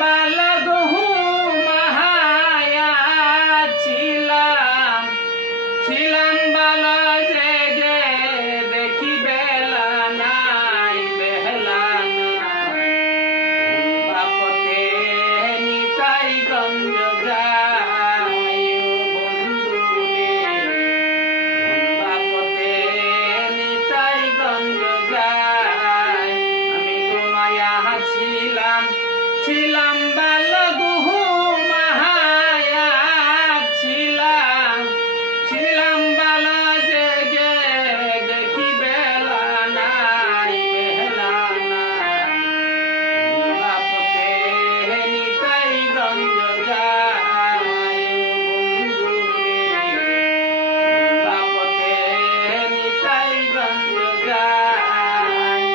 বালগহু মাহায়া ছিলাম ছিলাম বালা জেগে দেখি বেলা নাই বেলা নাই বাপতে নিতাই গঞ্জ যায় বন্ধু রে বাপতে নিতাই গঞ্জ যায় আমি ঘুমায়া ছিলাম ছিলাম বালগহু মাহায়া ছিলাম ছিলাম বালা জেগে দেখি বেলা নাই বেলা নাই বাপতে নিতাই গঞ্জ যায় বন্ধু রে বাপতে নিতাই গঞ্জ যায়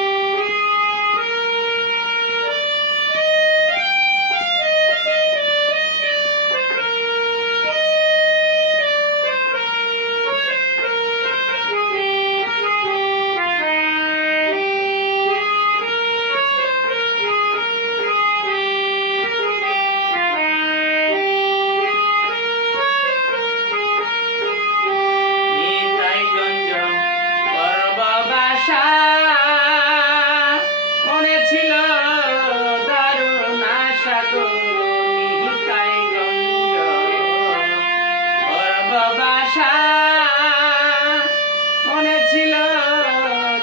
নিতাইগঞ্জ পর্ববাসা মনে ছিল দারুণ আশা গো নিতাইগঞ্জ পর্ববাসা মনে ছিল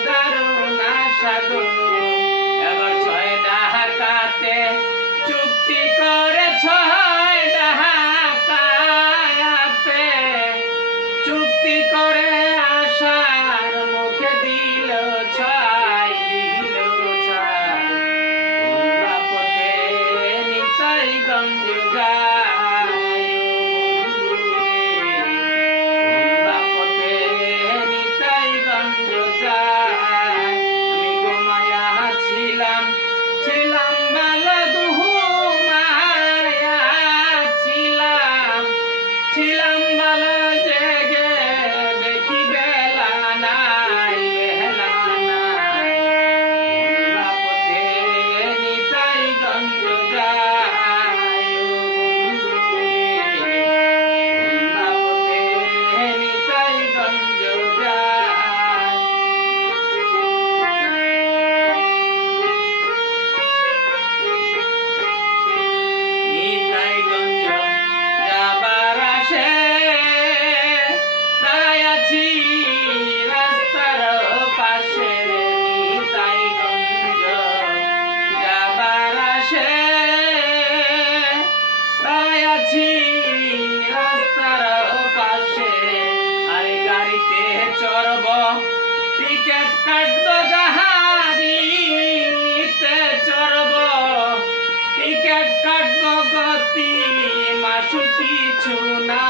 দারুণ আশা গো এবার 6 ডাকাতে চুক্তি করে 6 ডাকাতে চুক্তি করে আশার মুখে দিল ছাই বাপতে নিতাই গঞ্জ যায় বন্ধু রে বাপতে নিতাই গঞ্জ যায় আমি ঘুমায়া ছিলাম ছিলাম বালগহু মায়া ছিলাম ছিলাম বালা জেগে দেখি বেলা নাই বেলা নাই বাপতে নিতাই গঞ্জ যায় বন্ধু রে বাপতে নিতাই গঞ্জ যায় নিতাইগঞ্জ যাবার আসে দাঁড়ায় আছি রাস্তার পাশে নিতাইগঞ্জ যাবার আসে দাঁড়ায় আছি রাস্তার পাশে আরে গাড়িতে চড়ব টিকেট কাটব গাড়িতে চড়ব টিকেট কাটব গতি মাসুল কিছু না